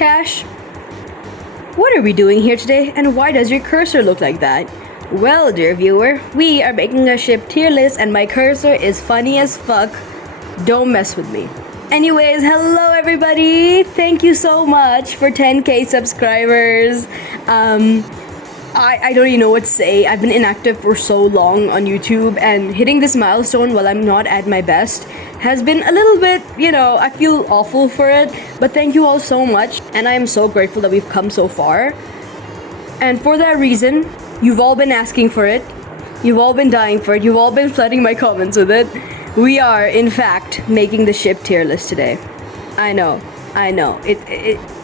Cash? What are we doing here today, and why does your cursor look like that? Well, dear viewer, we are making a ship tier list and my cursor is funny as fuck. Don't mess with me. Anyways, hello everybody! Thank you so much for 10k subscribers. I don't even know what to say. I've been inactive for so long on YouTube, and hitting this milestone while I'm not at my best has been a little bit, I feel awful for it, but thank you all so much, and I am so grateful that we've come so far. And for that reason, you've all been asking for it, you've all been dying for it, you've all been flooding my comments with it. We are, in fact, making the ship tier list today. I know.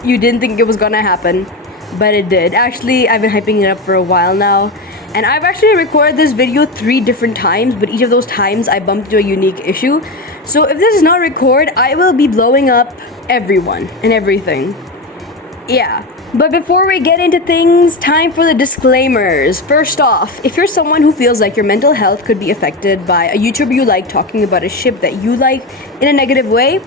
You didn't think it was gonna happen, but it did. Actually, I've been hyping it up for a while now, and I've actually recorded this video 3 different times, but each of those times I bumped into a unique issue. So if this is not record, I will be blowing up everyone and everything. Yeah. But before we get into things, time for the disclaimers. First off, if you're someone who feels like your mental health could be affected by a YouTuber you like talking about a ship that you like in a negative way,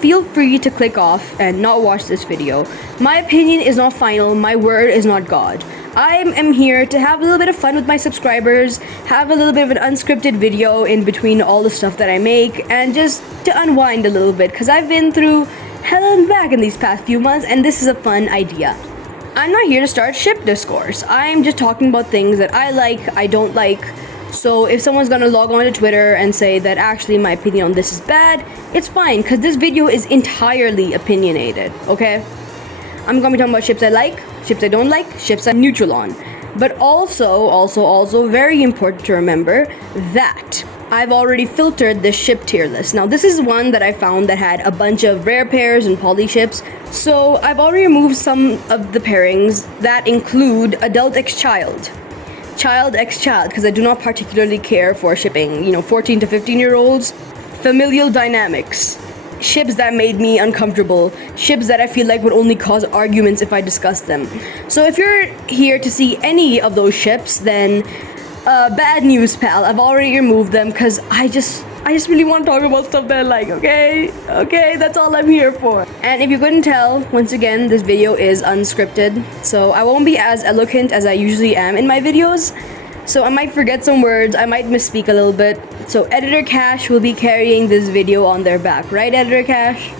feel free to click off and not watch this video. My opinion is not final, my word is not God. I am here to have a little bit of fun with my subscribers, have a little bit of an unscripted video in between all the stuff that I make, and just to unwind a little bit, because I've been through hell and back in these past few months, and this is a fun idea. I'm not here to start ship discourse. I'm just talking about things that I like, I don't like. So if someone's gonna log on to Twitter and say that actually my opinion on this is bad, it's fine, because this video is entirely opinionated, okay? I'm gonna be talking about ships I like, ships I don't like, ships I'm neutral on. But also very important to remember that I've already filtered this ship tier list. Now this is one that I found that had a bunch of Rarepair and poly ships. So I've already removed some of the pairings that include adult x child, child x child, because I do not particularly care for shipping, 14 to 15-year-olds, familial dynamics, ships that made me uncomfortable, ships that I feel like would only cause arguments if I discuss them. So if you're here to see any of those ships, then bad news, pal. I've already removed them because I just really want to talk about stuff that I like, okay? Okay, that's all I'm here for. And if you couldn't tell, once again, this video is unscripted, so I won't be as eloquent as I usually am in my videos. So I might forget some words, I might misspeak a little bit. So Editor Cash will be carrying this video on their back, right, Editor Cash?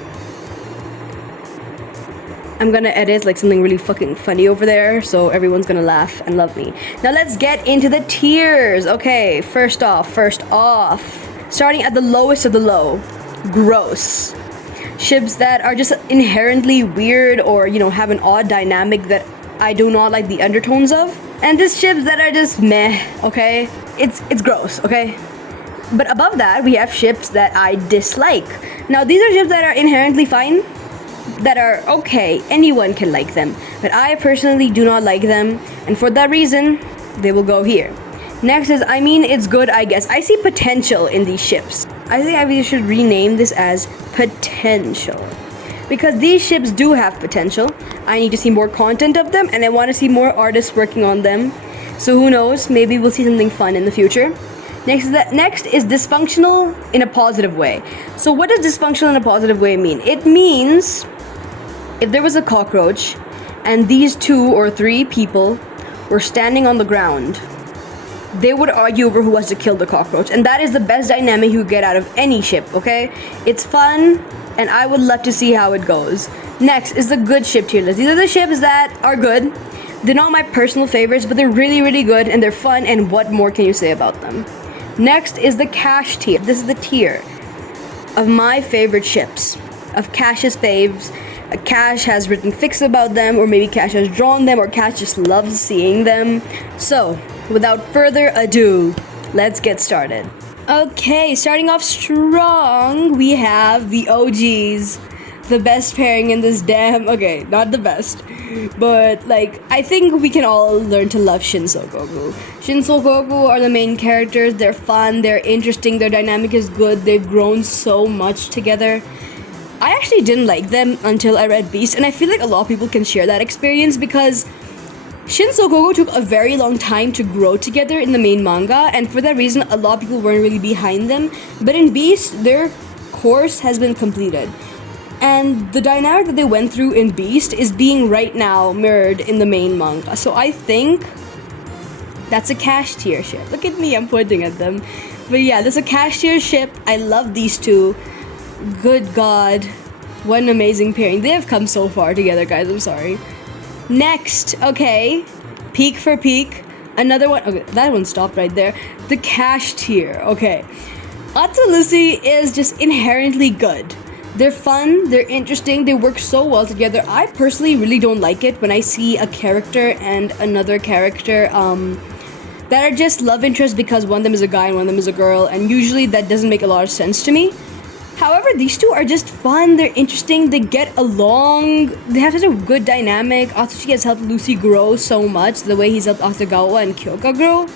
I'm gonna edit like something really fucking funny over there, so everyone's gonna laugh and love me. Now let's get into the tiers. Okay, first off, starting at the lowest of the low, gross. Ships that are just inherently weird or, have an odd dynamic that I do not like the undertones of. And just ships that are just meh, okay? It's gross, okay? But above that, we have ships that I dislike. Now, these are ships that are inherently fine, that are okay, anyone can like them. But I personally do not like them, and for that reason, they will go here. Next is, it's good, I guess. I see potential in these ships. I think I should rename this as potential, because these ships do have potential. I need to see more content of them, and I want to see more artists working on them. So who knows, maybe we'll see something fun in the future. Next is dysfunctional in a positive way. So what does dysfunctional in a positive way mean? It means if there was a cockroach and these 2 or 3 people were standing on the ground, they would argue over who has to kill the cockroach, and that is the best dynamic you get out of any ship, okay? It's fun, and I would love to see how it goes. Next is the good ship tier list. These are the ships that are good. They're not my personal favorites, but they're really, really good, and they're fun, and what more can you say about them? Next is the Cash tier. This is the tier of my favorite ships, of Cash's faves. Cash has written fics about them, or maybe Cash has drawn them, or Cash just loves seeing them. So, without further ado, let's get started. Okay, starting off strong, we have the OGs. The best pairing in this okay, not the best, but I think we can all learn to love Shinsokoku. Shinsokoku are the main characters. They're fun, they're interesting, their dynamic is good, they've grown so much together. I actually didn't like them until I read Beast, and I feel like a lot of people can share that experience because Shinsokoku took a very long time to grow together in the main manga, and for that reason, a lot of people weren't really behind them. But in Beast, their course has been completed. And the dynamic that they went through in Beast is being right now mirrored in the main manga. So I think that's a cash tier ship. Look at me, I'm pointing at them. But yeah, there's a cash tier ship. I love these two. Good God. What an amazing pairing. They have come so far together, guys. I'm sorry. Next, okay. Peak for peak. Another one. Okay, that one stopped right there. The cash tier. Okay. Atsushi is just inherently good. They're fun, they're interesting, they work so well together. I personally really don't like it when I see a character and another character that are just love interests because one of them is a guy and one of them is a girl, and usually that doesn't make a lot of sense to me. However, these two are just fun, they're interesting, they get along, they have such a good dynamic. Atsushi has helped Lucy grow so much, the way he's helped Asagawa and Kyoka grow.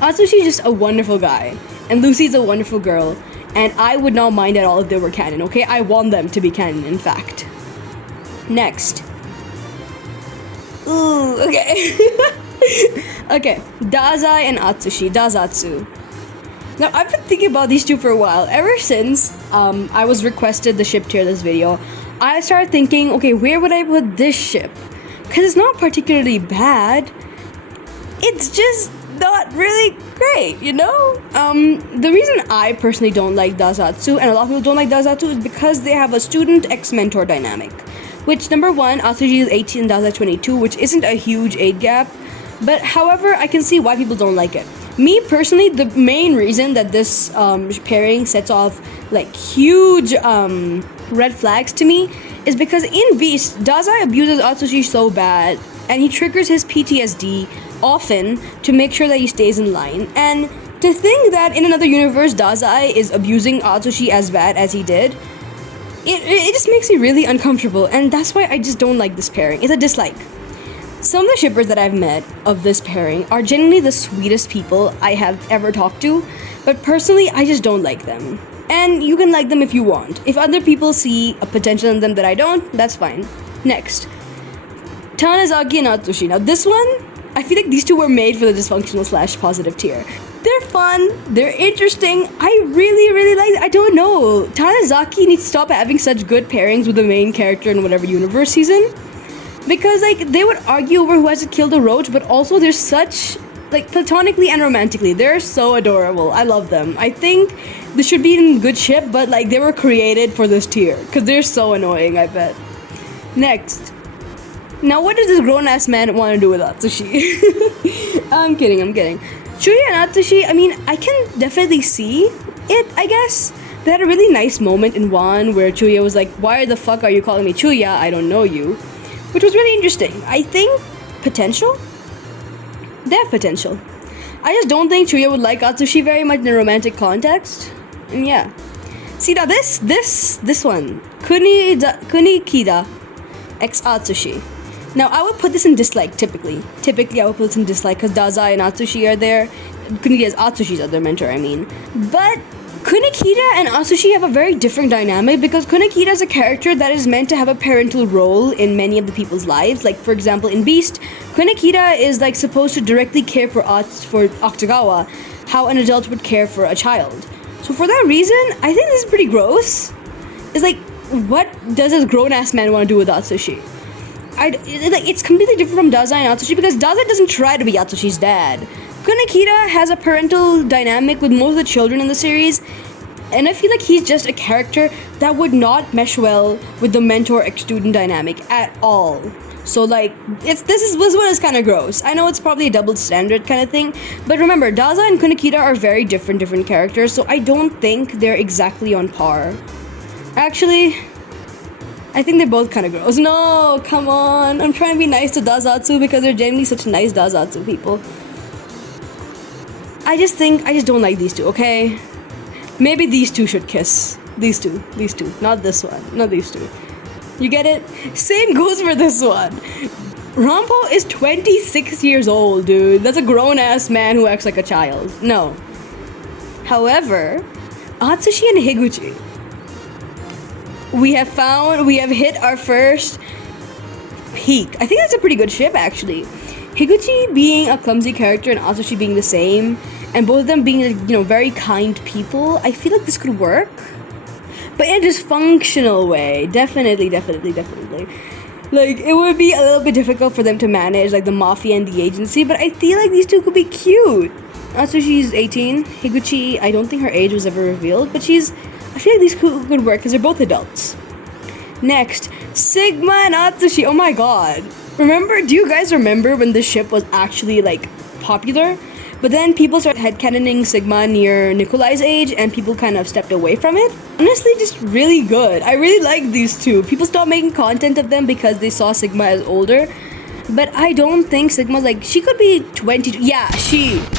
Atsushi is just a wonderful guy, and Lucy's a wonderful girl, and I would not mind at all if they were canon, okay? I want them to be canon, in fact. Next. Ooh, okay. Okay, Dazai and Atsushi, Dazatsu. Now, I've been thinking about these two for a while. Ever since I was requested the ship tier this video, I started thinking, okay, where would I put this ship? Because it's not particularly bad. It's just not really great, you know? The reason I personally don't like Dazatsu, and a lot of people don't like Dazatsu, is because they have a student ex-mentor dynamic. Which, number one, Atsushi is 18 and Dazai 22, which isn't a huge age gap. But, however, I can see why people don't like it. Me, personally, the main reason that this pairing sets off, like, huge red flags to me is because in Beast, Dazai abuses Atsushi so bad, and he triggers his PTSD often to make sure that he stays in line. And to think that in another universe, Dazai is abusing Atsushi as bad as he did, it just makes me really uncomfortable, and that's why I just don't like this pairing. It's a dislike. Some of the shippers that I've met of this pairing are genuinely the sweetest people I have ever talked to, but personally, I just don't like them. And you can like them if you want. If other people see a potential in them that I don't, that's fine. Next. Tanizaki and Atsushi. Now this one, I feel like these two were made for the dysfunctional / positive tier. They're fun, they're interesting, I really like, I don't know. Tanizaki needs to stop having such good pairings with the main character in whatever universe he's in. Because, like, they would argue over who has to kill the roach, but also they're such, like, platonically and romantically, they're so adorable. I love them. I think this should be in good ship, but, like, they were created for this tier, because they're so annoying, I bet. Next. Now, what does this grown-ass man want to do with Atsushi? I'm kidding. Chuuya and Atsushi, I mean, I can definitely see it, I guess. They had a really nice moment in one where Chuuya was like, why the fuck are you calling me Chuuya? I don't know you. Which was really interesting. I think potential? They have potential. I just don't think Chuuya would like Atsushi very much in a romantic context. And yeah. See, now this one. Kunikida x Atsushi. Now, I would put this in dislike, typically. Typically, I would put this in dislike because Dazai and Atsushi are there. Kunikida is Atsushi's other mentor, I mean. But Kunikida and Atsushi have a very different dynamic because Kunikida is a character that is meant to have a parental role in many of the people's lives. Like, for example, in Beast, Kunikida is, like, supposed to directly care for Akutagawa, how an adult would care for a child. So for that reason, I think this is pretty gross. It's like, what does this grown-ass man want to do with Atsushi? It's completely different from Dazai and Atsushi because Dazai doesn't try to be Atsushi's dad. Kunikida has a parental dynamic with most of the children in the series, and I feel like he's just a character that would not mesh well with the mentor-student dynamic at all. So, like, this one is kind of gross. I know it's probably a double standard kind of thing, but remember, Dazai and Kunikida are very different characters, so I don't think they're exactly on par. Actually, I think they're both kind of gross. No, come on. I'm trying to be nice to Dazatsu because they're genuinely such nice Dazatsu people. I just don't like these two, okay? Maybe these two should kiss. These two. Not this one. Not these two. You get it? Same goes for this one. Ranpo is 26 years old, dude. That's a grown-ass man who acts like a child. No. However, Atsushi and Higuchi. We have hit our first peak. I think that's a pretty good ship, actually. Higuchi being a clumsy character and Atsushi being the same, and both of them being, very kind people, I feel like this could work. but in a dysfunctional way. Definitely. Like, it would be a little bit difficult for them to manage, like, the mafia and the agency, but I feel like these two could be cute. Atsushi's 18. Higuchi, I don't think her age was ever revealed, but I feel like these could work because they're both adults. Next, Sigma and Atsushi. Oh my god. Do you guys remember when this ship was actually, like, popular? But then people started headcanoning Sigma near Nikolai's age, and people kind of stepped away from it. Honestly, just really good. I really like these two. People stopped making content of them because they saw Sigma as older. But I don't think Sigma's like, she could be 22. Yeah,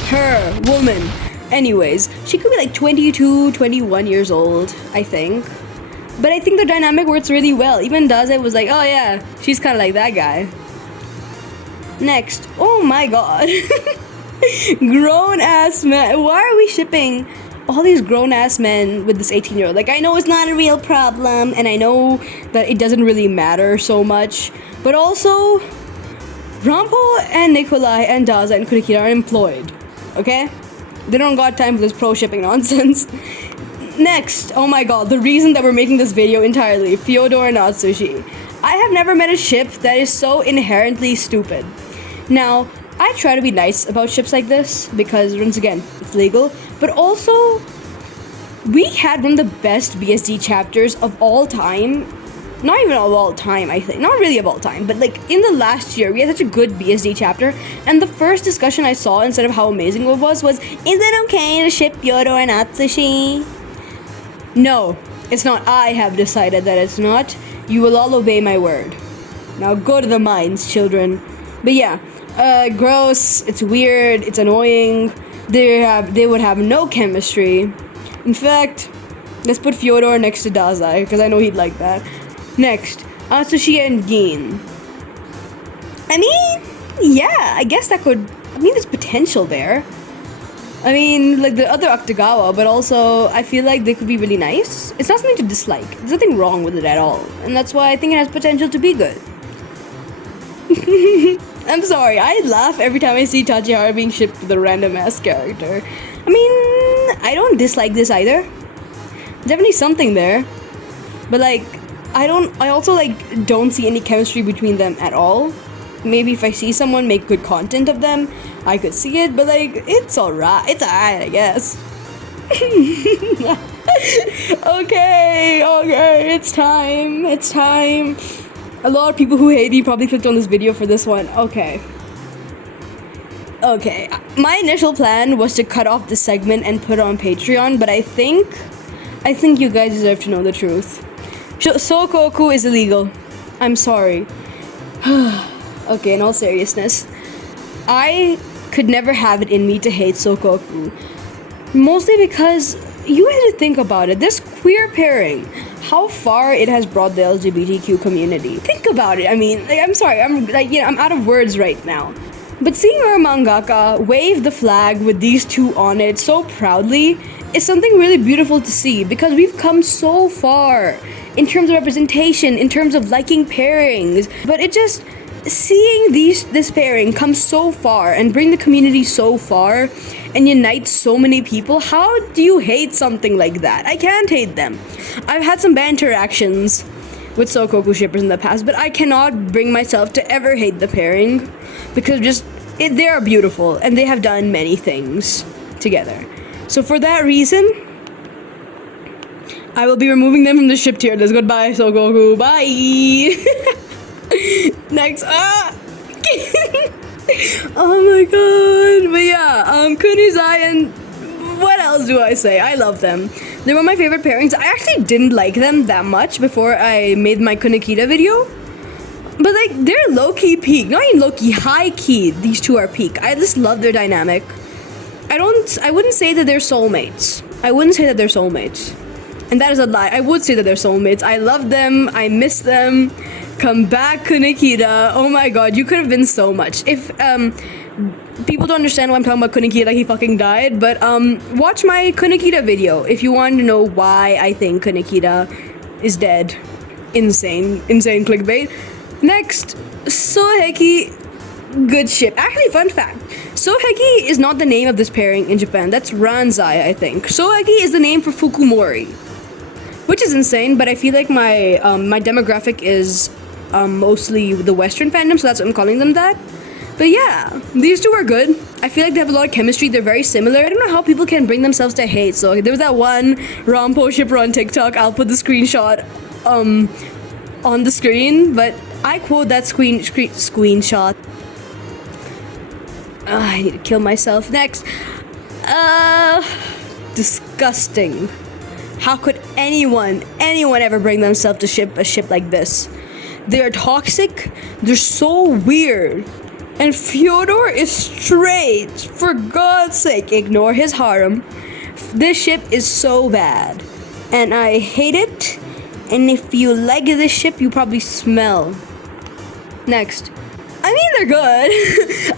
her, woman. Anyways, she could be like 22, 21 years old, I think. But I think the dynamic works really well. Even Dazai was like, oh yeah, she's kind of like that guy. Next, oh my god. Grown-ass men. Why are we shipping all these grown-ass men with this 18-year-old? Like, I know it's not a real problem, and I know that it doesn't really matter so much, but also, Ranpo and Nikolai and Dazai and Kunikida are employed, okay? They don't got time for this pro-shipping nonsense. Next, oh my god, the reason that we're making this video entirely, Fyodor and Atsushi. I have never met a ship that is so inherently stupid. Now, I try to be nice about ships like this because, once again, it's legal. But also, we had one of the best BSD chapters of all time. Not even of all time, I think. Not really of all time, but like in the last year, we had such a good BSD chapter. And the first discussion I saw, instead of how amazing it was, is it okay to ship Fyodor and Atsushi? No, it's not. I have decided that it's not. You will all obey my word. Now go to the mines, children. But yeah. Gross, it's weird, it's annoying, they would have no chemistry. In fact, let's put Fyodor next to Dazai, because I know he'd like that. Next, Atsushi and Gin. I mean, yeah, I guess there's potential there. I mean, like the other Akutagawa, but also, I feel like they could be really nice. It's not something to dislike, there's nothing wrong with it at all, and that's why I think it has potential to be good. I'm sorry, I laugh every time I see Tachihara being shipped with a random ass character. I mean, I don't dislike this either. Definitely something there. But like, I also like don't see any chemistry between them at all. Maybe if I see someone make good content of them, I could see it, but like, it's alright. It's alright, I guess. Okay, it's time. A lot of people who hate me probably clicked on this video for this one. Okay. My initial plan was to cut off this segment and put it on Patreon, but I think you guys deserve to know the truth. Sokoku is illegal. I'm sorry. Okay, in all seriousness, I could never have it in me to hate Sokoku. Mostly because you have to think about it. This queer pairing, how far it has brought the LGBTQ community. Think about it. I mean, like, I'm sorry, I'm out of words right now. But seeing our mangaka wave the flag with these two on it so proudly is something really beautiful to see, because we've come so far in terms of representation, in terms of liking pairings. But it just, seeing this pairing come so far and bring the community so far and unite so many people, how do you hate something like that? I can't hate them. I've had some bad interactions with Sokoku shippers in the past, but I cannot bring myself to ever hate the pairing, because they are beautiful and they have done many things together. So for that reason, I will be removing them from the ship tier list. Goodbye, Sokoku. Bye. Next. Oh my god. But yeah, Kunizai and what else do I say? I love them. They were my favorite pairings. I actually didn't like them that much before I made my Kunikida video. But like, they're low-key peak. Not even low-key, high-key. These two are peak. I just love their dynamic. I wouldn't say that they're soulmates. And that is a lie. I would say that they're soulmates. I love them. I miss them. Come back, Kunikida. Oh my god, you could have been so much. If people don't understand why I'm talking about Kunikida, like he fucking died, but watch my Kunikida video if you want to know why I think Kunikida is dead. Insane clickbait. Next, Soheki, good ship. Actually, fun fact, Soheki is not the name of this pairing in Japan. That's Ranzai, I think. Soheki is the name for Fukumori. which is insane. But I feel like my my demographic is mostly the Western fandom, so that's what I'm calling them that. But yeah, these two are good. I feel like they have a lot of chemistry. They're very similar. I don't know how people can bring themselves to hate. So there was that one Ranpo shipper on TikTok. I'll put the screenshot on the screen, but I quote that screenshot. I need to kill myself. Next. Disgusting. How could anyone ever bring themselves to ship a ship like this? They are toxic. They're so weird. And Fyodor is straight. For God's sake, ignore his harem. This ship is so bad. And I hate it. And if you like this ship, you probably smell. Next. I mean, they're good.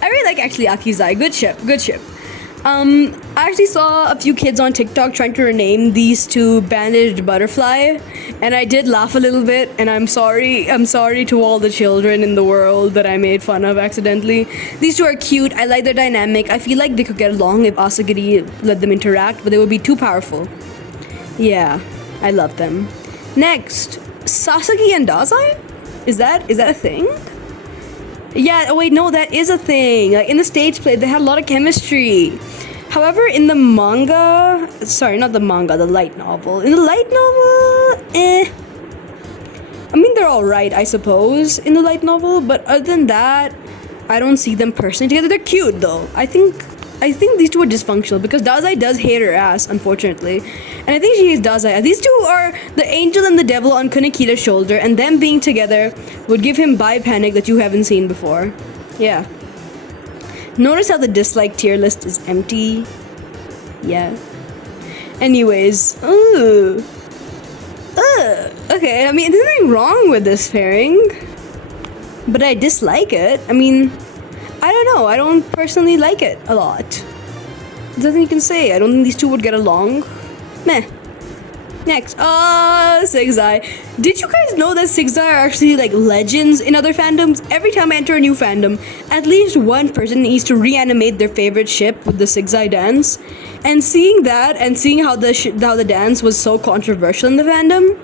I really like actually Akizai. Good ship. I actually saw a few kids on TikTok trying to rename these two bandaged butterfly, and I did laugh a little bit, and I'm sorry to all the children in the world that I made fun of accidentally. These two are cute. I like their dynamic. I feel like they could get along if Asagiri let them interact, but they would be too powerful. Yeah, I love them. Next, Sasagi and Dazai? Is that a thing? Yeah, oh wait, no, that is a thing. Like in the stage play, they had a lot of chemistry. However, in the manga, sorry, not the manga, the light novel. In the light novel, I mean, they're alright, I suppose, in the light novel, but other than that, I don't see them personally together. They're cute, though. I think these two are dysfunctional because Dazai does hate her ass, unfortunately. And I think she hates Dazai. These two are the angel and the devil on Kunikida's shoulder, and them being together would give him bi panic that you haven't seen before. Yeah. Notice how the dislike tier list is empty? Yeah. Anyways. Okay, I mean, there's nothing wrong with this pairing. But I dislike it. I mean, I don't know. I don't personally like it a lot. There's nothing you can say. I don't think these two would get along. Meh. Next. Sigzai. Did you guys know that Sigzai are actually like legends in other fandoms? Every time I enter a new fandom, at least one person needs to reanimate their favorite ship with the Sigzai dance. And seeing that and seeing how the dance was so controversial in the fandom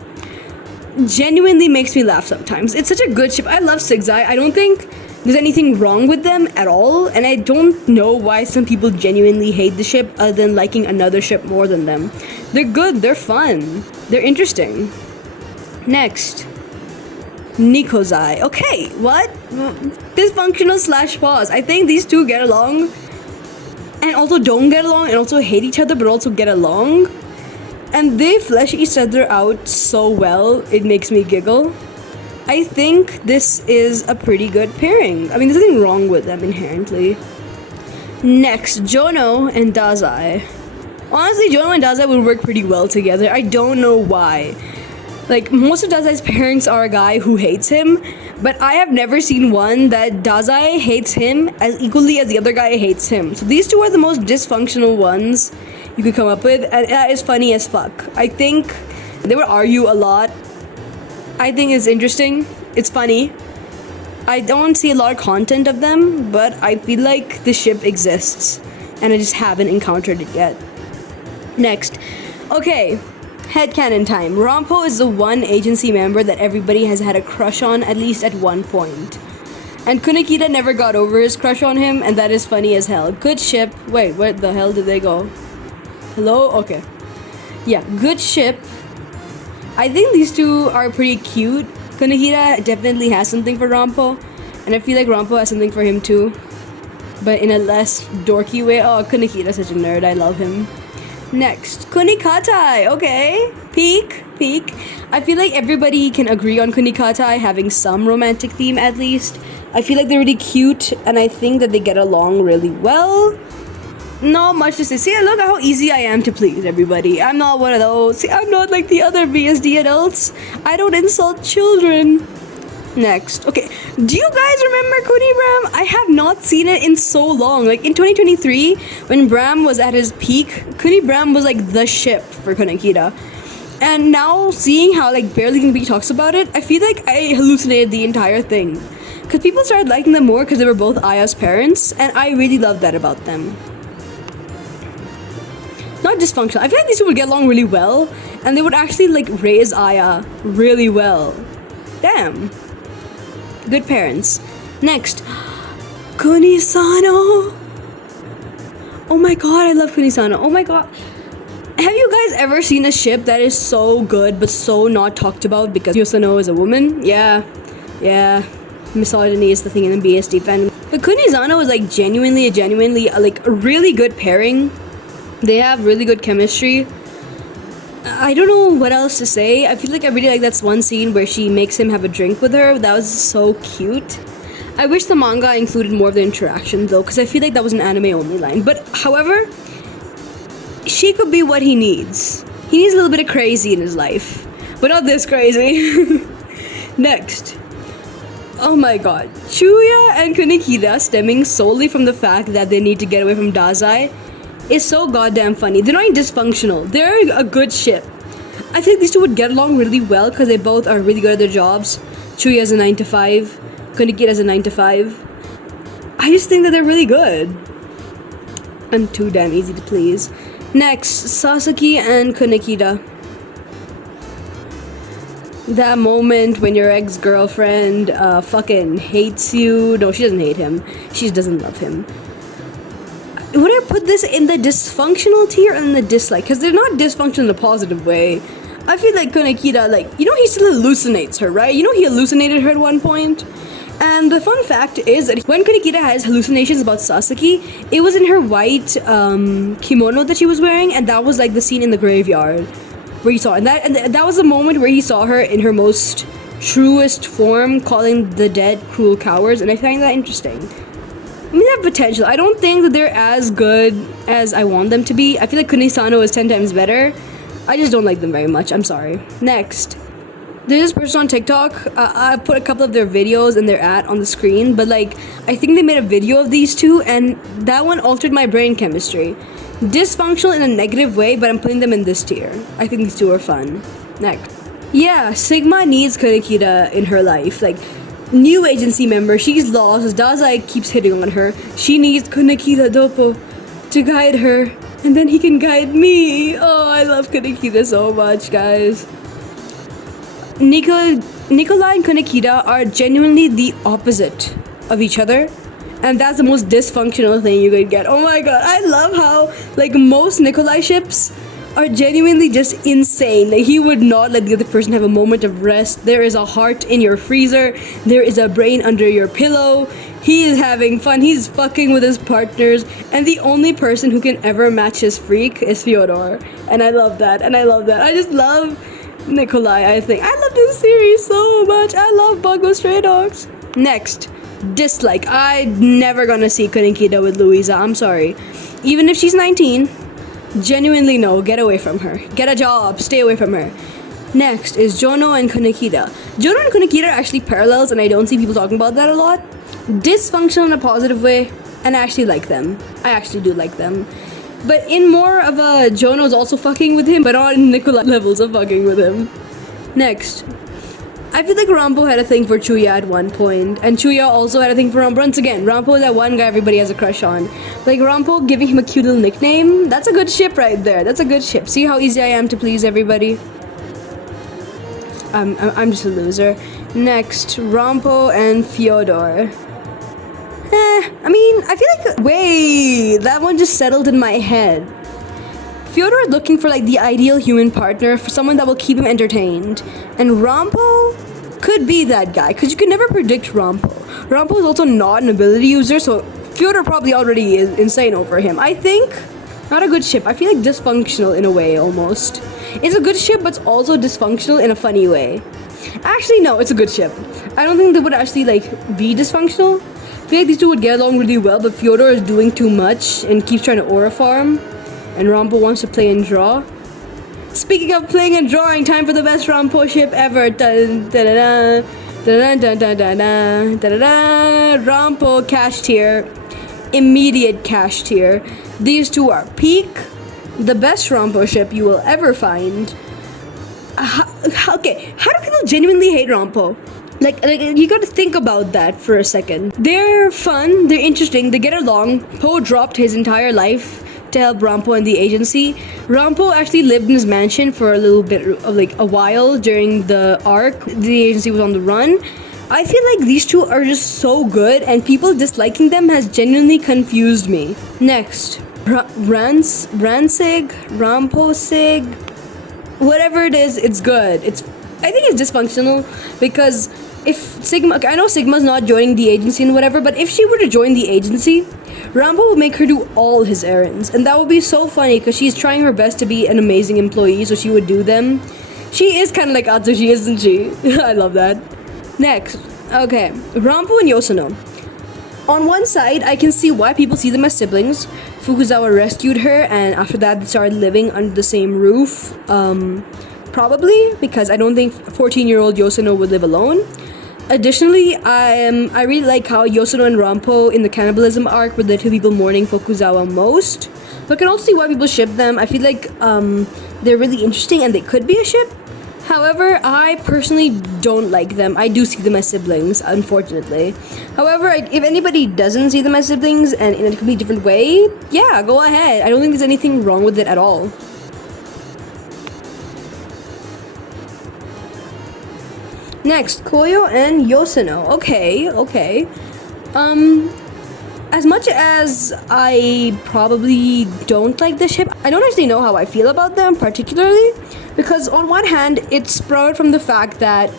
genuinely makes me laugh sometimes. It's such a good ship. I love Sigzai. I don't think there's anything wrong with them at all, and I don't know why some people genuinely hate the ship other than liking another ship more than them. They're good, they're fun, they're interesting. Next. Nikozai. Okay, what? Dysfunctional / pause. I think these two get along and also don't get along and also hate each other but also get along. And they flesh each other out so well, it makes me giggle. I think this is a pretty good pairing. I mean, there's nothing wrong with them inherently. Next, Jono and Dazai. Honestly, Jono and Dazai would work pretty well together. I don't know why. Like, most of Dazai's pairings are a guy who hates him, but I have never seen one that Dazai hates him as equally as the other guy hates him. So these two are the most dysfunctional ones you could come up with, and that is funny as fuck. I think they would argue a lot. I think it's interesting. It's funny. I don't see a lot of content of them, but I feel like the ship exists, and I just haven't encountered it yet. Next. Okay. Headcanon time. Ranpo is the one agency member that everybody has had a crush on at least at one point. And Kunikida never got over his crush on him, and that is funny as hell. Good ship. Wait, where the hell did they go? Hello? Okay. Yeah, good ship. I think these two are pretty cute. Kunikida definitely has something for Ranpo, and I feel like Ranpo has something for him too. But in a less dorky way. Oh, Kunikida's such a nerd. I love him. Next, Kunikatai. Okay, peak. I feel like everybody can agree on Kunikatai having some romantic theme at least. I feel like they're really cute, and I think that they get along really well. Not much to say. See, look at how easy I am to please everybody. I'm not one of those. See, I'm not like the other BSD adults. I don't insult children. Next. Okay, do you guys remember Kunibram? I have not seen it in so long. Like in 2023, when Bram was at his peak, Kunibram was like the ship for Kunikida. And now seeing how like barely anybody talks about it, I feel like I hallucinated the entire thing. Because people started liking them more because they were both Aya's parents, and I really love that about them. Not dysfunctional. I feel like these two would get along really well, and they would actually like raise Aya really well. Damn. Good parents. Next, Kunisano. Oh my god, I love Kunisano. Oh my god. Have you guys ever seen a ship that is so good but so not talked about because Yosano is a woman? Yeah. Misogyny is the thing in the BSD fan. But Kunisano is like genuinely like a really good pairing. They have really good chemistry. I don't know what else to say. I feel like I really like that one scene where she makes him have a drink with her. That was so cute. I wish the manga included more of the interaction though, because I feel like that was an anime only line. But however, she could be what he needs. He needs a little bit of crazy in his life, but not this crazy. Next. Oh my god. Chuuya and Kunikida, stemming solely from the fact that they need to get away from Dazai, is so goddamn funny. They're not dysfunctional. They're a good ship. I think these two would get along really well because they both are really good at their jobs. Chuuya has a 9 to 5. Kunikida has a 9 to 5. I just think that they're really good. And too damn easy to please. Next, Sasaki and Kunikida. That moment when your ex-girlfriend fucking hates you. No, she doesn't hate him. She just doesn't love him. Would I put this in the dysfunctional tier or in the dislike? Because they're not dysfunctional in a positive way. I feel like Kunikida, like, you know, he still hallucinates her, right? You know, he hallucinated her at one point. And the fun fact is that when Kunikida has hallucinations about Sasaki, it was in her white kimono that she was wearing, and that was like the scene in the graveyard where he saw her. And that was the moment where he saw her in her most truest form, calling the dead cruel cowards, and I find that interesting. I mean, they have potential. I don't think that they're as good as I want them to be. I feel like Kunisano is 10 times better. I just don't like them very much. I'm sorry. Next. There's this person on TikTok. I put a couple of their videos and their ad on the screen, but like, I think they made a video of these two, and that one altered my brain chemistry. Dysfunctional in a negative way, but I'm putting them in this tier. I think these two are fun. Next. Yeah, Sigma needs Kunikida in her life. Like, new agency member, she's lost. Dazai keeps hitting on her. She needs Kunikida Dopo to guide her, and then he can guide me. Oh, I love Kunikida so much, guys. Nikolai and Kunikida are genuinely the opposite of each other, and that's the most dysfunctional thing you could get. Oh my god, I love how like most Nikolai ships are genuinely just insane. Like, he would not let the other person have a moment of rest. There is a heart in your freezer. There is a brain under your pillow. He is having fun. He's fucking with his partners. And the only person who can ever match his freak is Fyodor. And I love that. I just love Nikolai, I think. I love this series so much. I love Bungo Stray Dogs. Next. Dislike. I'm never gonna see Kunikida with Louisa. I'm sorry. Even if she's 19. Genuinely no, get away from her. Get a job, stay away from her. Next is Jono and Kunikida. Jono and Kunikida are actually parallels, and I don't see people talking about that a lot. Dysfunctional in a positive way, and I actually like them. I actually do like them. But in more of a Jono's also fucking with him, but on Nikolai levels of fucking with him. Next. I feel like Ranpo had a thing for Chuuya at one point, and Chuuya also had a thing for Ranpo. Once again, Ranpo is that one guy everybody has a crush on. Like, Ranpo giving him a cute little nickname, that's a good ship right there. That's a good ship. See how easy I am to please everybody? I'm just a loser. Next, Ranpo and Fyodor. I mean, I feel like, wait, that one just settled in my head. Fyodor is looking for like the ideal human partner, for someone that will keep him entertained. And Ranpo could be that guy, because you can never predict Ranpo. Ranpo is also not an ability user, so Fyodor probably already is insane over him. I think, not a good ship. I feel like dysfunctional in a way, almost. It's a good ship, but it's also dysfunctional in a funny way. Actually, no, it's a good ship. I don't think they would actually like be dysfunctional. I feel like these two would get along really well, but Fyodor is doing too much and keeps trying to aura farm. And Ranpo wants to play and draw. Speaking of playing and drawing, time for the best Ranpo ship ever. Ranpo cash tier. Immediate cash tier. These two are peak. The best Ranpo ship you will ever find. Okay, how do people genuinely hate Ranpo? Like, you gotta think about that for a second. They're fun, they're interesting, they get along. Poe dropped his entire life to to help Ranpo and the agency. Ranpo actually lived in his mansion for a little bit of like a while during the arc. The agency was on the run. I feel like these two are just so good, and people disliking them has genuinely confused me. Next, Ransig, Ramposig, whatever it is, it's good. I think it's dysfunctional because if Sigma, okay, I know Sigma's not joining the agency and whatever, but if she were to join the agency, Ranpo would make her do all his errands, and that would be so funny because she's trying her best to be an amazing employee, so she would do them. She is kind of like Atsushi, isn't she? I love that. Next, okay, Ranpo and Yosono. On one side, I can see why people see them as siblings. Fukuzawa rescued her, and after that, they started living under the same roof. Probably because I don't think 14-year-old Yosono would live alone. Additionally, I really like how Yosono and Ranpo in the cannibalism arc were the two people mourning Fukuzawa most. But I can also see why people ship them. I feel like they're really interesting and they could be a ship. However, I personally don't like them. I do see them as siblings, unfortunately. However, if anybody doesn't see them as siblings and in a completely different way, yeah, go ahead. I don't think there's anything wrong with it at all. Next, Coyo and Yosono. Okay. As much as I probably don't like the ship, I don't actually know how I feel about them particularly. Because on one hand, it sprouted from the fact that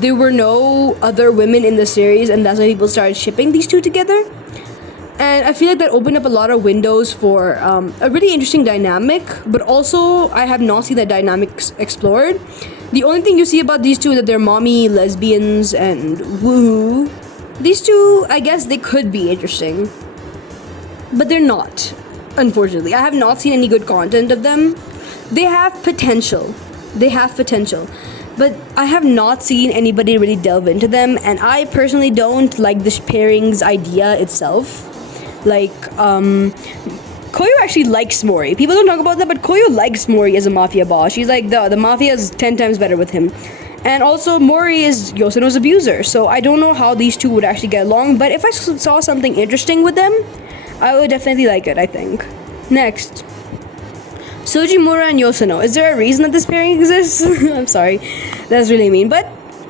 there were no other women in the series, and that's why people started shipping these two together. And I feel like that opened up a lot of windows for a really interesting dynamic, but also I have not seen that dynamic explored. The only thing you see about these two is that they're mommy lesbians and woohoo. These two, I guess they could be interesting, but they're not, unfortunately. I have not seen any good content of them. They have potential, but I have not seen anybody really delve into them, and I personally don't like the pairings idea itself. Like, Coyo actually likes Mori. People don't talk about that, but Coyo likes Mori as a mafia boss. She's like, the mafia is 10 times better with him. And also, Mori is Yosono's abuser, so I don't know how these two would actually get along, but if I saw something interesting with them, I would definitely like it, I think. Next. Sojimura and Yosono. Is there a reason that this pairing exists? I'm sorry. That's really mean. But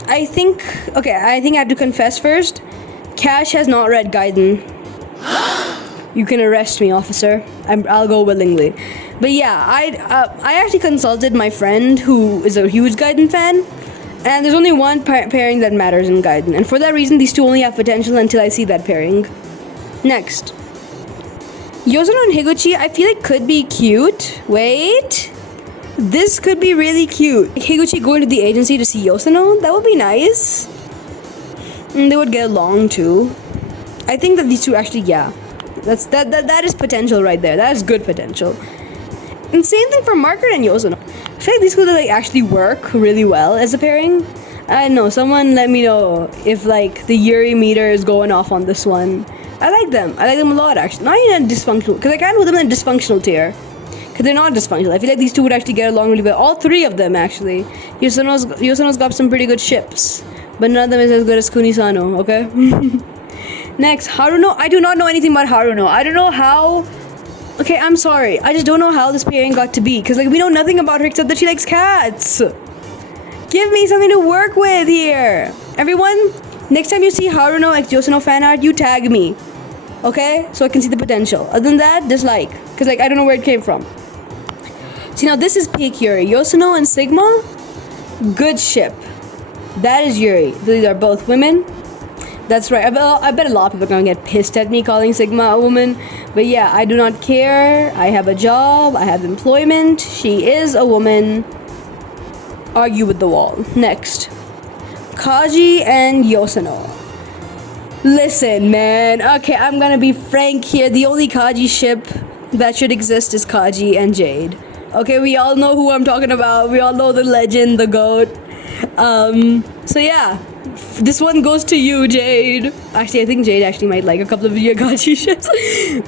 I think I have to confess first. Cash has not read Gaiden. You can arrest me, officer. I'll go willingly. But yeah, I actually consulted my friend who is a huge Gaiden fan. And there's only one pairing that matters in Gaiden. And for that reason, these two only have potential until I see that pairing. Next. Yosono and Higuchi, I feel like could be cute. Wait. This could be really cute. Higuchi going to the agency to see Yosono? That would be nice. And they would get along too. I think that these two actually, yeah. That is potential right there. That is good potential. And same thing for Margaret and Yosono. I feel like these could like actually work really well as a pairing. I don't know, someone let me know if like the Yuri meter is going off on this one. I like them a lot actually. Not even a dysfunctional, because I can't put them in a dysfunctional tier. Because they're not dysfunctional. I feel like these two would actually get along really well. All three of them actually. Yosono's got some pretty good ships. But none of them is as good as Kunisano, okay? Next, Haruno. I do not know anything about Haruno. I don't know how... Okay, I'm sorry. I just don't know how this pairing got to be. Because like we know nothing about her except that she likes cats. Give me something to work with here. Everyone, next time you see Haruno x Yosono fan art, you tag me. Okay? So I can see the potential. Other than that, dislike. Because like I don't know where it came from. See, now this is peak Yuri. Yosono and Sigma, good ship. That is Yuri. These are both women. That's right. I bet a lot of people are going to get pissed at me calling Sigma a woman. But yeah, I do not care. I have a job. I have employment. She is a woman. Argue with the wall. Next. Kaji and Yosono. Listen, man. Okay, I'm going to be frank here. The only Kaji ship that should exist is Kaji and Jade. Okay, we all know who I'm talking about. We all know the legend, the goat. So yeah. This one goes to you, Jade. Actually, I think Jade actually might like a couple of Yagachi ships.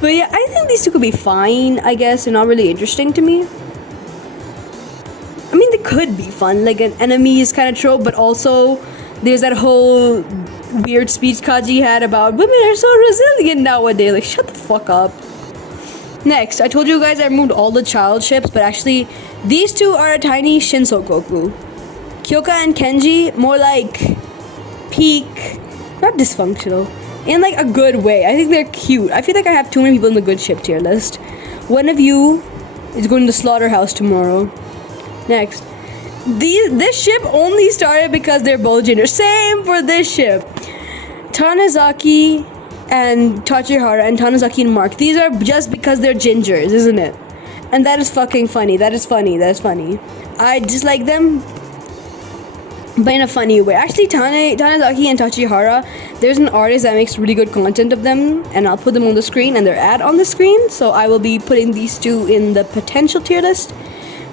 But yeah, I think these two could be fine, I guess. They're not really interesting to me. I mean, they could be fun. Like an enemies kind of trope, but also there's that whole weird speech Kaji had about women are so resilient nowadays. Like, shut the fuck up. Next, I told you guys I removed all the child ships, but actually, these two are a tiny Shinsokoku. Kyoka and Kenji, more like peak, not dysfunctional, in like a good way. I think they're cute. I feel like I have too many people in the good ship tier list. One of you is going to the slaughterhouse tomorrow. Next, this ship only started because they're both ginger. Same for this ship. Tanizaki and Tachihara and Tanizaki and Mark. These are just because they're gingers, isn't it? And that is fucking funny. That is funny. That is funny. I dislike them, but in a funny way. Actually, Tanizaki and Tachihara, there's an artist that makes really good content of them, and I'll put them on the screen and their ad on the screen. So I will be putting these two in the potential tier list.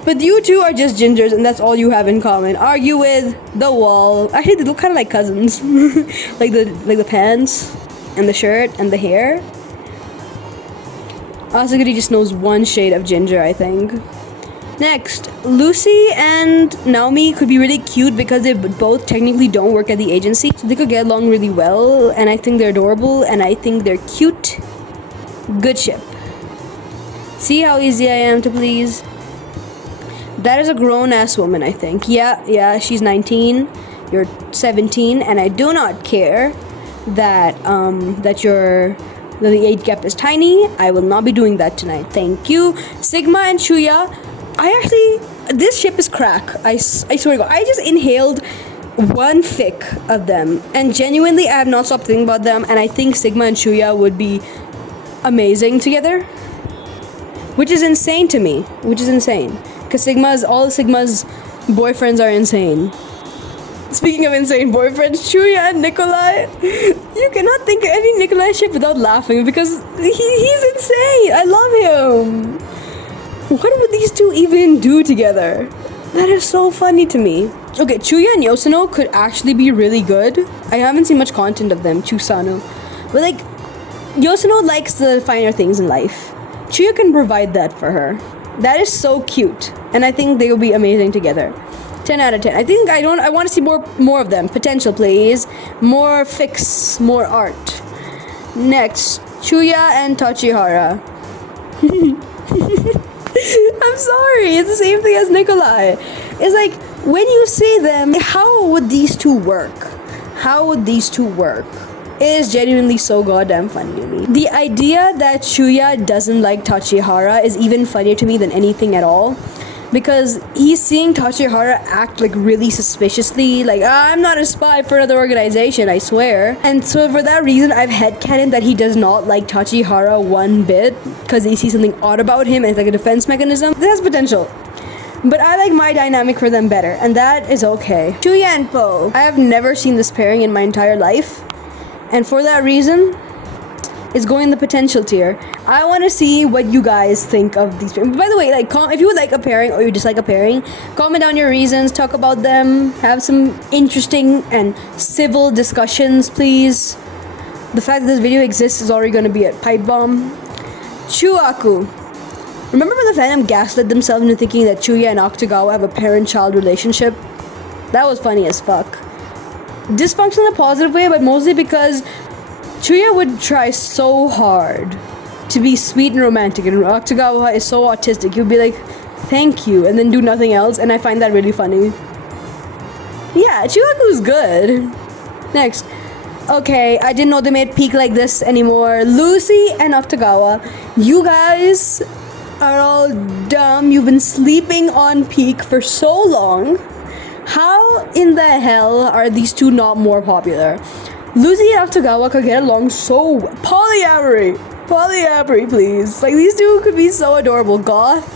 But you two are just gingers, and that's all you have in common. Argue with the wall. Actually, they look kind of like cousins, like the pants and the shirt and the hair. Asagiri just knows one shade of ginger, I think. Next, Lucy and Naomi could be really cute because they both technically don't work at the agency, so they could get along really well, and I think they're adorable, and I think they're cute. Good ship. See how easy I am to please? That is a grown-ass woman, I think. Yeah, she's 19, you're 17, and I do not care that the age gap is tiny. I will not be doing that tonight. Thank you. Sigma and Chuuya. This ship is crack. I swear to God. I just inhaled one fic of them, and genuinely I have not stopped thinking about them, and I think Sigma and Chuuya would be amazing together. Which is insane to me. Because all Sigma's boyfriends are insane. Speaking of insane boyfriends, Chuuya and Nikolai. You cannot think of any Nikolai ship without laughing because he's insane. I love him. What would these two even do together? That is so funny to me. Okay, Chuuya and Yosuno could actually be really good. I haven't seen much content of them, Chusano. But like, Yosuno likes the finer things in life. Chuuya can provide that for her. That is so cute. And I think they will be amazing together. 10 out of 10. I want to see more of them. Potential, please. More fics, more art. Next, Chuuya and Tachihara. I'm sorry, it's the same thing as Nikolai. It's like, when you see them, how would these two work? It is genuinely so goddamn funny to me. The idea that Chuuya doesn't like Tachihara is even funnier to me than anything at all. Because he's seeing Tachihara act like really suspiciously, like, I'm not a spy for another organization, I swear. And so for that reason, I've headcanon that he does not like Tachihara one bit, because he sees something odd about him and it's like a defense mechanism. This has potential. But I like my dynamic for them better, and that is okay. Chuuya and Po. I have never seen this pairing in my entire life. And for that reason, it's going in the potential tier. I want to see what you guys think of these pairings. By the way, like, if you would like a pairing or you dislike a pairing, comment down your reasons, talk about them, have some interesting and civil discussions, please. The fact that this video exists is already going to be a pipe bomb. Chuaku. Remember when the fandom gaslit themselves into thinking that Chuuya and Akutagawa have a parent-child relationship? That was funny as fuck. Dysfunctional in a positive way, but mostly because Chuuya would try so hard to be sweet and romantic, and Akutagawa is so autistic. He would be like, thank you, and then do nothing else, and I find that really funny. Yeah, Chuaku's good. Next. Okay, I didn't know they made Peak like this anymore. Lucy and Akutagawa, you guys are all dumb. You've been sleeping on Peak for so long. How in the hell are these two not more popular? Lucy and Akutagawa could get along so... Polyamory, please. Like, these two could be so adorable. Goth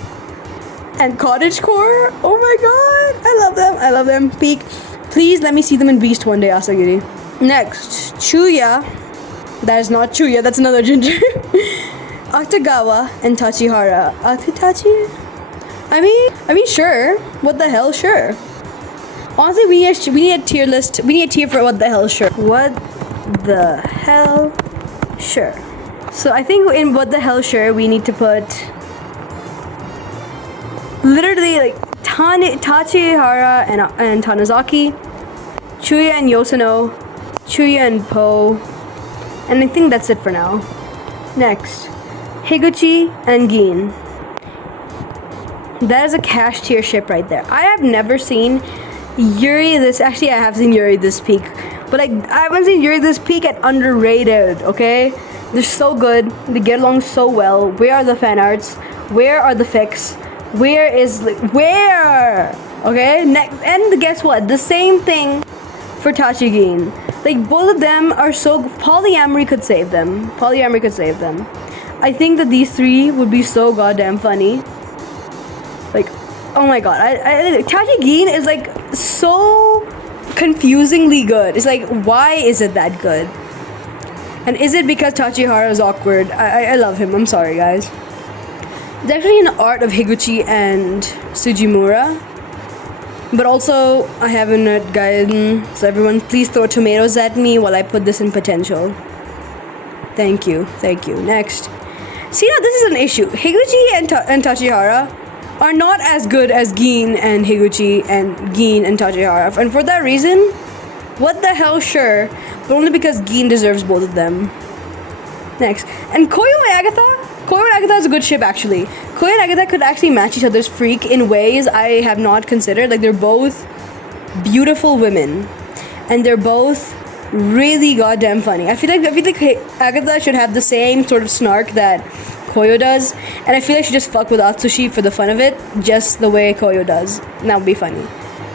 and cottagecore. Oh my god, I love them. Peak. Please let me see them in Beast one day, Asagiri. Next, Chuuya. That is not Chuuya, that's another ginger. Akutagawa and Tachihara. Akutachi? I mean, sure. What the hell, sure. Honestly, we need a tier list. We need a tier for what the hell, sure. What the hell, sure. So I think in what the hell, sure, we need to put literally like Tachihara and Tanizaki, Chuuya and Yosuno, Chuuya and Po, and I think that's it for now. Next, Higuchi and Gin. That is a cash tier ship right there. I have never seen Yuri this. Actually, I have seen Yuri this peak, but like I haven't seen Yuri this peak at underrated. Okay, they're so good. They get along so well. Where are the fan arts? Where are the fics? Where is where? Okay, next and guess what? The same thing for Tachigin. Like both of them are so polyamory could save them. Polyamory could save them. I think that these three would be so goddamn funny. Like, oh my god, Tachigin is like so confusingly good. It's like, why is it that good? And is it because Tachihara is awkward? I love him. I'm sorry, guys. It's actually an art of Higuchi and Sujimura. But also, I have a nerd guide, so everyone please throw tomatoes at me while I put this in potential. Thank you. Next. See, now this is an issue. Higuchi and Tachihara are not as good as Gin and Higuchi and Gin and Tachihara. And for that reason, what the hell, sure. But only because Gin deserves both of them. Next. And Coyo and Agatha? Coyo and Agatha is a good ship, actually. Coyo and Agatha could actually match each other's freak in ways I have not considered. Like, they're both beautiful women. And they're both really goddamn funny. I feel like Agatha should have the same sort of snark that Coyo does. And I feel like she just fuck with Atsushi for the fun of it. Just the way Coyo does. And that would be funny.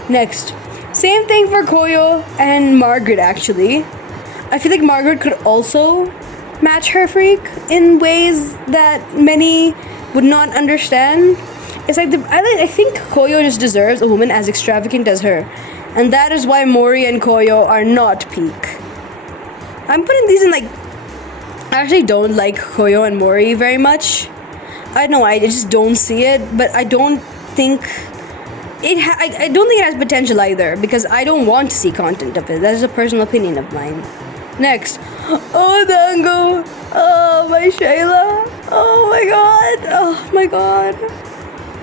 Next. Same thing for Coyo and Margaret, actually. I feel like Margaret could also match her freak in ways that many would not understand. It's like I think Coyo just deserves a woman as extravagant as her, and that is why Mori and Coyo are not peak. I'm putting these in like. I actually don't like Coyo and Mori very much. I don't know. I just don't see it, but I don't think it. I don't think it has potential either because I don't want to see content of it. That is a personal opinion of mine. Next. Oh, Dango. Oh, my Shayla. Oh, my God. Oh, my God.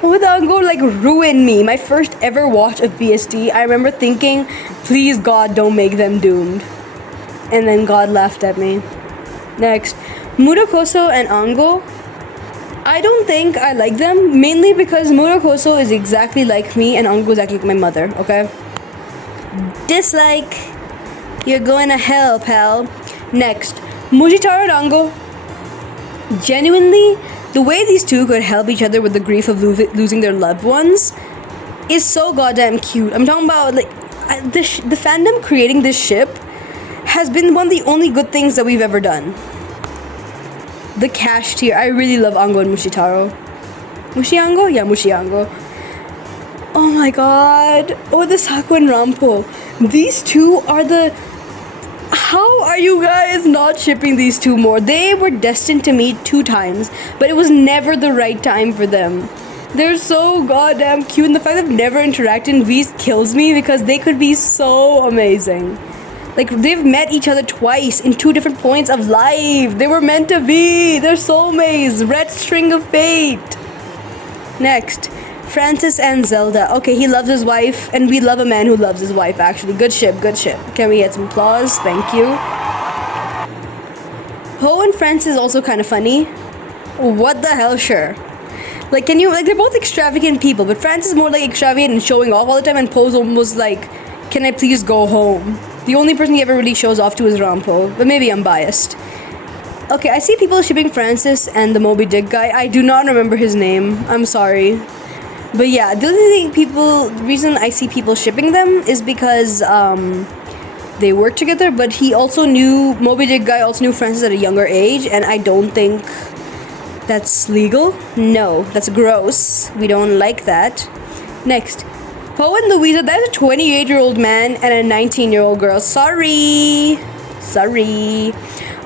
Oh, Dango, like, ruined me. My first ever watch of BSD, I remember thinking, please, God, don't make them doomed. And then God laughed at me. Next. Murakoso and Ango. I don't think I like them, mainly because Murakoso is exactly like me and Ango is exactly like my mother, okay? Dislike. You're going to hell, pal. Next, Mujitaro and Ango. Genuinely, the way these two could help each other with the grief of losing their loved ones is so goddamn cute. I'm talking about, like, the fandom creating this ship has been one of the only good things that we've ever done. The cash tier. I really love Ango and Mushitaro. Mushiango? Yeah, Mushiango. Oh my god. Oh, the Saku and Ranpo. These two are the... How are you guys not shipping these two more? They were destined to meet 2 times, but it was never the right time for them. They're so goddamn cute, and the fact that they've never interacted in V's kills me because they could be so amazing. Like, they've met each other twice in 2 different points of life. They were meant to be. They're soulmates. Red string of fate. Next. Francis and Zelda. Okay, he loves his wife, and we love a man who loves his wife, actually. Good ship, good ship. Can we get some applause? Thank you. Poe and Francis also kind of funny. What the hell, sure. Like, can you, like, they're both extravagant people, but Francis is more like extravagant and showing off all the time, and Poe's almost like, can I please go home? The only person he ever really shows off to is Ranpo, but maybe I'm biased. Okay, I see people shipping Francis and the Moby Dick guy. I do not remember his name. I'm sorry. But yeah, the only reason I see people shipping them is because they work together, but Moby Dick guy also knew Francis at a younger age, and I don't think that's legal. No, that's gross. We don't like that. Next. Poe and Louisa, that is a 28-year-old man and a 19-year-old girl. Sorry.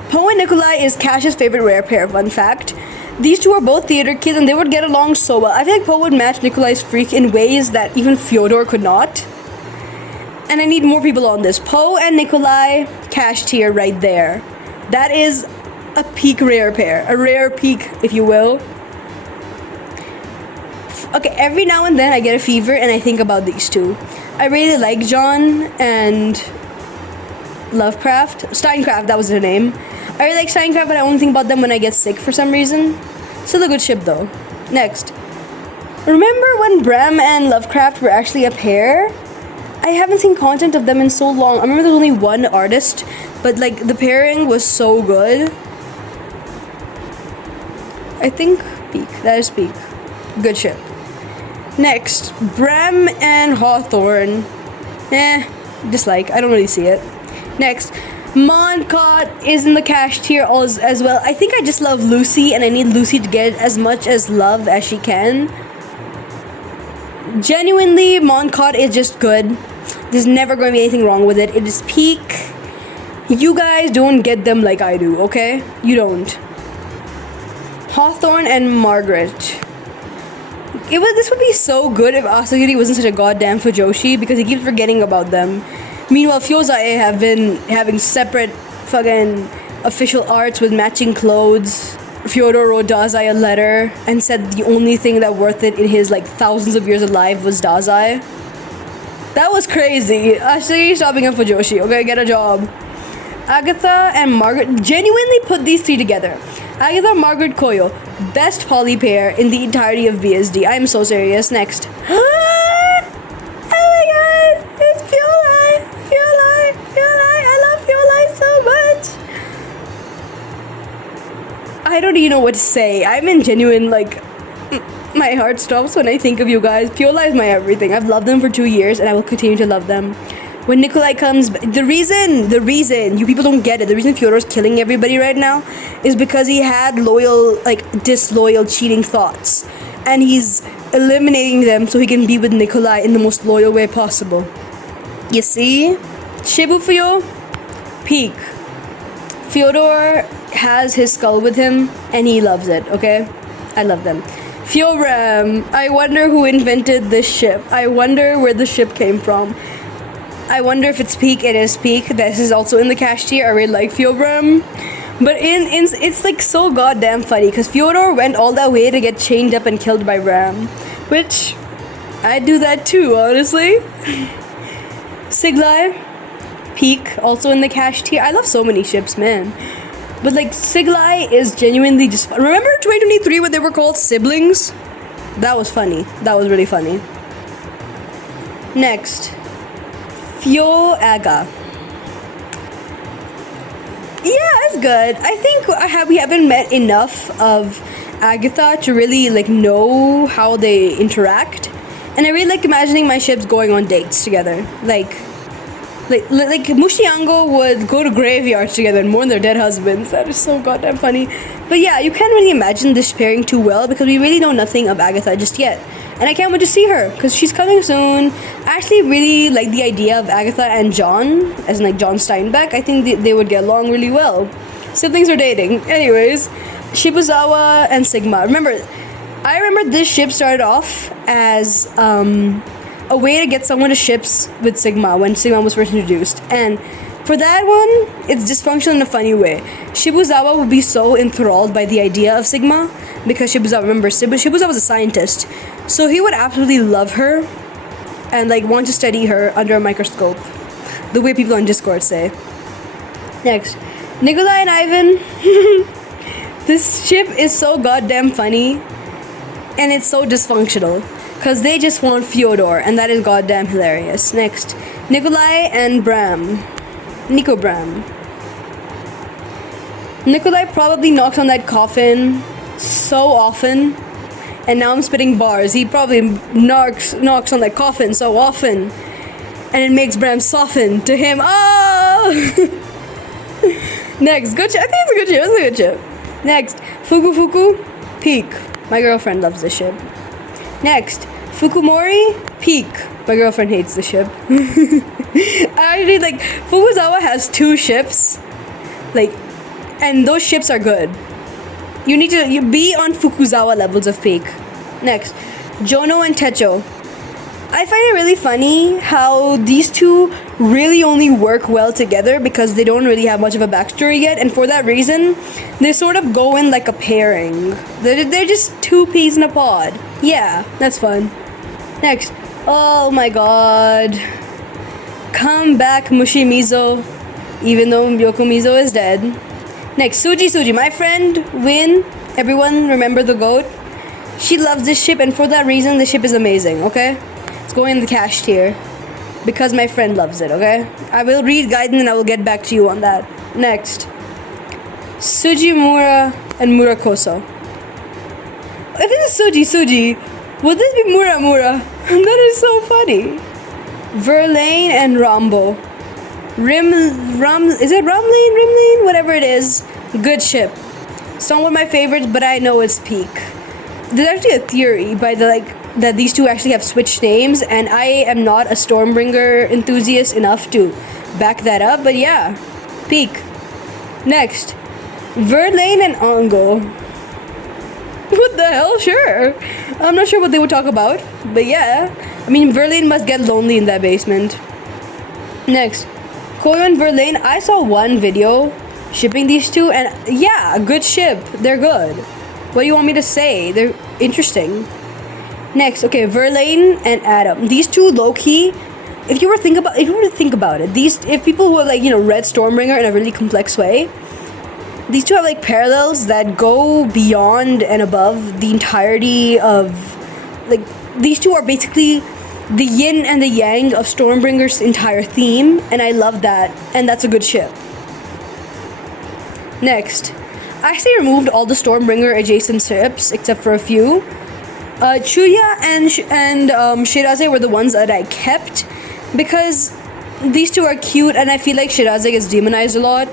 Poe and Nikolai is Cash's favorite Rarepair, fun fact. These two are both theater kids and they would get along so well. I feel like Poe would match Nikolai's freak in ways that even Fyodor could not. And I need more people on this. Poe and Nikolai, Cash tier right there. That is a peak Rarepair. A rare peak, if you will. Okay, every now and then I get a fever and I think about these two. I really like John and Lovecraft. Steincraft, that was her name. I really like Steincraft, but I only think about them when I get sick for some reason. Still a good ship though. Next. Remember when Bram and Lovecraft were actually a pair? I haven't seen content of them in so long. I remember there was only one artist, but like the pairing was so good. I think Peak. That is Peak. Good ship. Next, Bram and Hawthorne. Dislike. I don't really see it. Next, Moncott is in the cash tier as well. I think I just love Lucy, and I need Lucy to get as much as love as she can. Genuinely, Moncott is just good. There's never going to be anything wrong with it. It is peak. You guys don't get them like I do, okay? You don't. Hawthorne and Margaret. This would be so good if Asagiri wasn't such a goddamn fujoshi, because he keeps forgetting about them. Meanwhile, Fyozae have been having separate fucking official arts with matching clothes. Fyodor wrote Dazai a letter and said the only thing that worth it in his like thousands of years alive was Dazai. That was crazy. Asagiri, stop being a fujoshi, okay? Get a job. Agatha and Margaret, genuinely put these three together. Agatha, Margaret, Coyo, best poly pair in the entirety of BSD. I'm so serious. Next. Oh my god, it's Pyolai. I love Pyolai so much. I don't even know what to say. I'm in genuine, like, my heart stops when I think of you guys. Pyolai is my everything. I've loved them for 2 years and I will continue to love them. When Nikolai comes, the reason, you people don't get it, the reason Fyodor's killing everybody right now is because he had disloyal, cheating thoughts. And he's eliminating them so he can be with Nikolai in the most loyal way possible. You see? Shibufyo, peak. Fyodor has his skull with him and he loves it, okay? I love them. Fyoram, I wonder who invented this ship. I wonder where the ship came from. I wonder if it's peak. It is peak. This is also in the cash tier. I really like Fyoram. But it's like so goddamn funny because Fyodor went all that way to get chained up and killed by Ram. Which, I'd do that too, honestly. Siglai, peak, also in the cash tier. I love so many ships, man. But like, Siglai is genuinely just fun. Remember 2023 when they were called siblings? That was funny. That was really funny. Next. Aga. Yeah, it's good. I think we haven't met enough of Agatha to really like know how they interact, and I really like imagining my ships going on dates together. Like Mushiango would go to graveyards together and mourn their dead husbands. That is so goddamn funny. But yeah, you can't really imagine this pairing too well because we really know nothing of Agatha just yet. And I can't wait to see her because she's coming soon. I actually really like the idea of Agatha and John, as in like John Steinbeck. I think they would get along really well. Siblings are dating. Anyways, Shibuzawa and Sigma. I remember this ship started off as a way to get someone to ships with Sigma when Sigma was first introduced. And for that one, it's dysfunctional in a funny way. Shibuzawa would be so enthralled by the idea of Sigma because Shibuzawa was a scientist. So he would absolutely love her and like want to study her under a microscope. The way people on Discord say. Next, Nikolai and Ivan. This ship is so goddamn funny and it's so dysfunctional because they just want Fyodor and that is goddamn hilarious. Next, Nikolai and Bram. Nico Bram. Nikolai probably knocks on that coffin so often. And now I'm spitting bars. He probably knocks on that coffin so often. And it makes Bram soften to him. Oh! Next, good ship. I think it's a good ship. It's a good ship. Next, Fuku, peak. My girlfriend loves this ship. Next, Fukumori, peak. My girlfriend hates the ship. Actually, like, Fukuzawa has 2 ships. Like, and those ships are good. You need to be on Fukuzawa levels of peak. Next, Jono and Techo. I find it really funny how these two really only work well together because they don't really have much of a backstory yet, and for that reason, they sort of go in like a pairing. They're just 2 peas in a pod. Yeah, that's fun. Next, oh my god. Come back, Mushimizo, even though Yokomizo is dead. Next, Suji, my friend, Win. Everyone remember the GOAT? She loves this ship, and for that reason, the ship is amazing, okay? It's going in the cash tier. Because my friend loves it, okay? I will read Gaiden and I will get back to you on that. Next. Sujimura and Murakoso. If it is Suji, would this be Muramura? That is so funny. Verlaine and Rambo. Is it Rimlane? Whatever it is. Good ship. It's not one of my favorites, but I know it's peak. There's actually a theory by that these two actually have switched names, and I am not a Stormbringer enthusiast enough to back that up, but yeah, peak. Next, Verlaine and Ongo. What the hell? Sure. I'm not sure what they would talk about, but yeah. I mean, Verlaine must get lonely in that basement. Next, Coyo and Verlaine. I saw one video shipping these two, and yeah, good ship. They're good. What do you want me to say? They're interesting. Next, okay, Verlaine and Adam. These two low-key, if you were to think about it, if people who have read Stormbringer in a really complex way, these two have parallels that go beyond and above the entirety of these two are basically the yin and the yang of Stormbringer's entire theme, and I love that, and that's a good ship. Next, I actually removed all the Stormbringer adjacent ships except for a few. Chuuya and Shiraze were the ones that I kept because these two are cute, and I feel like Shiraze gets demonized a lot.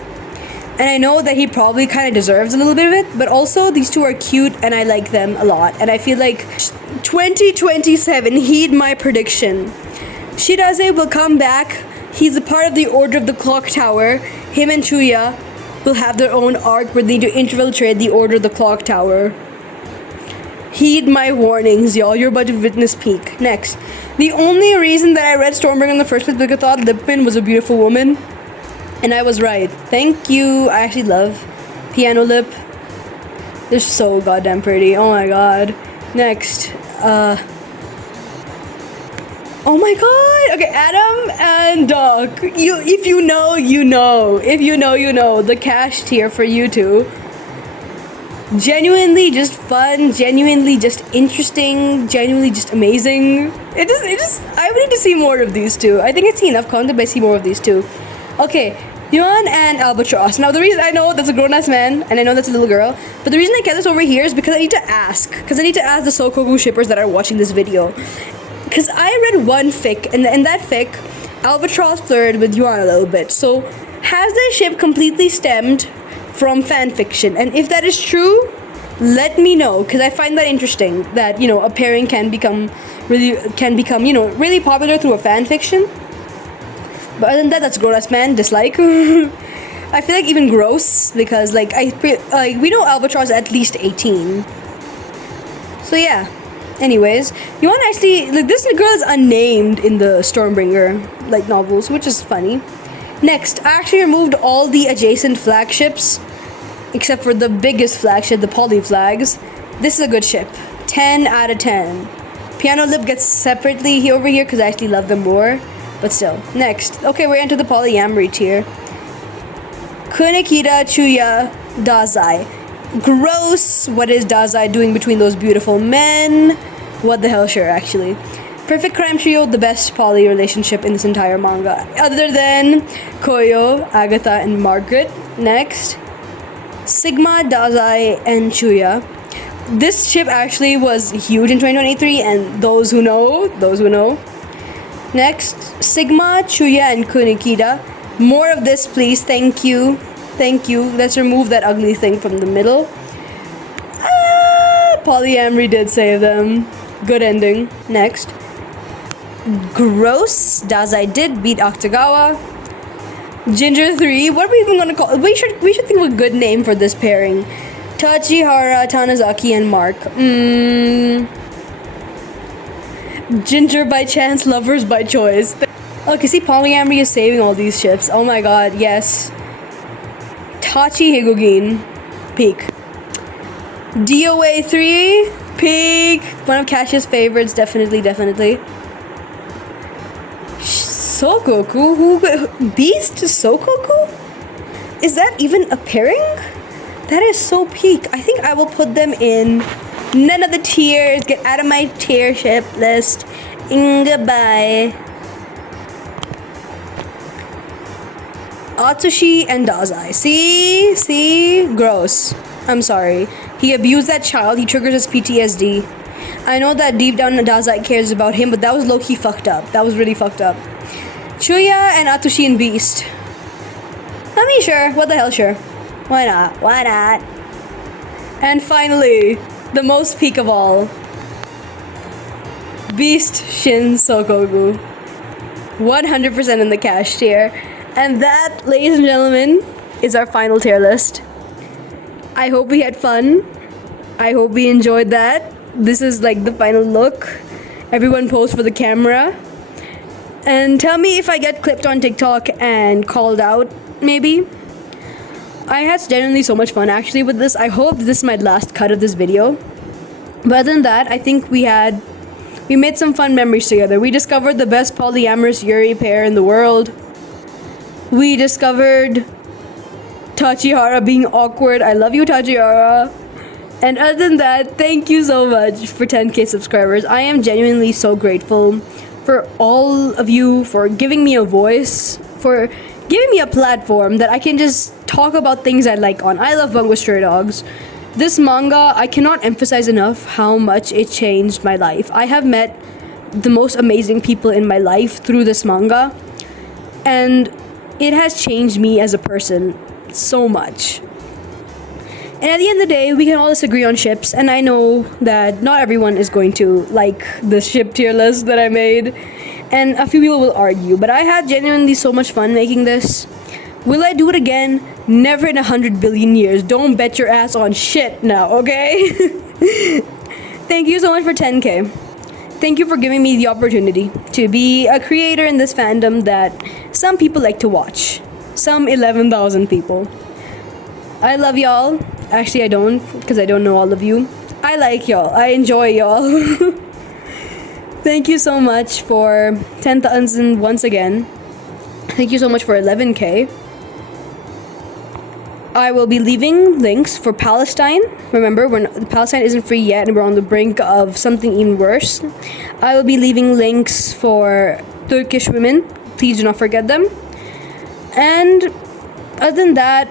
And I know that he probably kind of deserves a little bit of it, but also these two are cute and I like them a lot. And I feel like 2027, heed my prediction. Shiraze will come back. He's a part of the Order of the Clock Tower. Him and Chuuya will have their own arc where they need to infiltrate the Order of the Clock Tower. Heed my warnings, y'all. You're about to witness peak. Next. The only reason that I read Stormbringer in the first place was because I thought Lipman was a beautiful woman. And I was right. Thank you. I actually love Piano Lip. They're so goddamn pretty. Oh my god. Next. Oh my god. Okay, Adam and Doc. If you know, you know. If you know, you know. The cash tier for you two. Genuinely just fun, genuinely just interesting, genuinely just amazing. I need to see more of these two. I think I see enough content, but I see more of these two. Okay, Yuan and Albatross. Now the reason I know that's a grown-ass man, and I know that's a little girl, but the reason I kept this over here is because I need to ask. Because I need to ask the Sokoku shippers that are watching this video. Because I read one fic, and in that fic, Albatross flirted with Yuan a little bit. So, has the ship completely stemmed from fanfiction? And if that is true, let me know, because I find that interesting that a pairing can become really popular through a fanfiction. But other than that, that's grown-ass man. Dislike. I feel like even gross because we know Albatross is at least 18. So yeah. Anyways, Yuan actually this girl is unnamed in the Stormbringer novels, which is funny. Next, I actually removed all the adjacent flagships, except for the biggest flagship, the Poly flags. This is a good ship. 10 out of 10. Piano Lip gets separately over here because I actually love them more. But still. Next. Okay, we're into the Polyamory tier. Kunikida, Chuuya, Dazai. Gross. What is Dazai doing between those beautiful men? What the hell, sure, actually. Perfect crime trio, the best poly relationship in this entire manga. Other than Coyo, Agatha, and Margaret. Next. Sigma, Dazai, and Chuuya. This ship actually was huge in 2023, and those who know. Next, Sigma, Chuuya, and Kunikida. More of this, please. Thank you. Thank you. Let's remove that ugly thing from the middle. Polyamory did save them. Good ending. Next. Gross. Dazai did beat Akutagawa. Ginger 3. What are we even gonna call it? We should think of a good name for this pairing. Tachihara, Tanizaki, and Mark. Ginger by chance, lovers by choice. Okay, see, Polyamory is saving all these ships. Oh my god, yes. Tachi Higogin. Peak. DOA 3. Peak. One of Cash's favorites, definitely. Sokoku? Beast Sokoku? Is that even a pairing? That is so peak. I think I will put them in none of the tiers. Get out of my tier ship list. Goodbye. Atsushi and Dazai. See? Gross. I'm sorry. He abused that child. He triggers his PTSD. I know that deep down Dazai cares about him, but that was low-key fucked up. That was really fucked up. Chuuya and Atsushi and Beast. I mean, sure. What the hell, sure. Why not? Why not? And finally, the most peak of all. Beast Shin Sokogu. 100% in the cash tier. And that, ladies and gentlemen, is our final tier list. I hope we had fun. I hope we enjoyed that. This is like the final look. Everyone pose for the camera. And tell me if I get clipped on TikTok and called out, maybe. I had genuinely so much fun actually with this. I hope this is my last cut of this video. But other than that, I think we made some fun memories together. We discovered the best polyamorous Rarepair in the world. We discovered Tachihara being awkward. I love you, Tachihara. And other than that, thank you so much for 10k subscribers. I am genuinely so grateful for all of you, for giving me a voice, for giving me a platform that I can just talk about things I like on. I love Bungo Stray Dogs. This manga, I cannot emphasize enough how much it changed my life. I have met the most amazing people in my life through this manga, and it has changed me as a person so much. And at the end of the day, we can all disagree on ships, and I know that not everyone is going to like the ship tier list that I made, and a few people will argue, but I had genuinely so much fun making this. Will I do it again? Never in 100 billion years. Don't bet your ass on shit now, okay? Thank you so much for 10k. Thank you for giving me the opportunity to be a creator in this fandom that some people like to watch. Some 11,000 people. I love y'all. Actually, I don't, because I don't know all of you. I like y'all. I enjoy y'all. Thank you so much for 10,000 once again. Thank you so much for 11k. I will be leaving links for Palestine. Remember, Palestine isn't free yet and we're on the brink of something even worse. I will be leaving links for Turkish women. Please do not forget them. And other than that,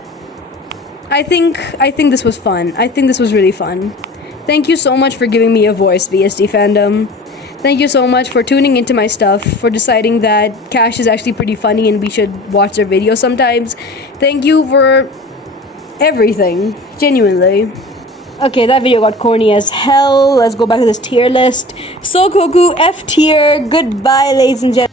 I think this was fun. I think this was really fun. Thank you so much for giving me a voice, BSD fandom. Thank you so much for tuning into my stuff, for deciding that Cash is actually pretty funny and we should watch their videos sometimes. Thank you for everything, genuinely. Okay, that video got corny as hell. Let's go back to this tier list. Sokoku F tier. Goodbye, ladies and gentlemen.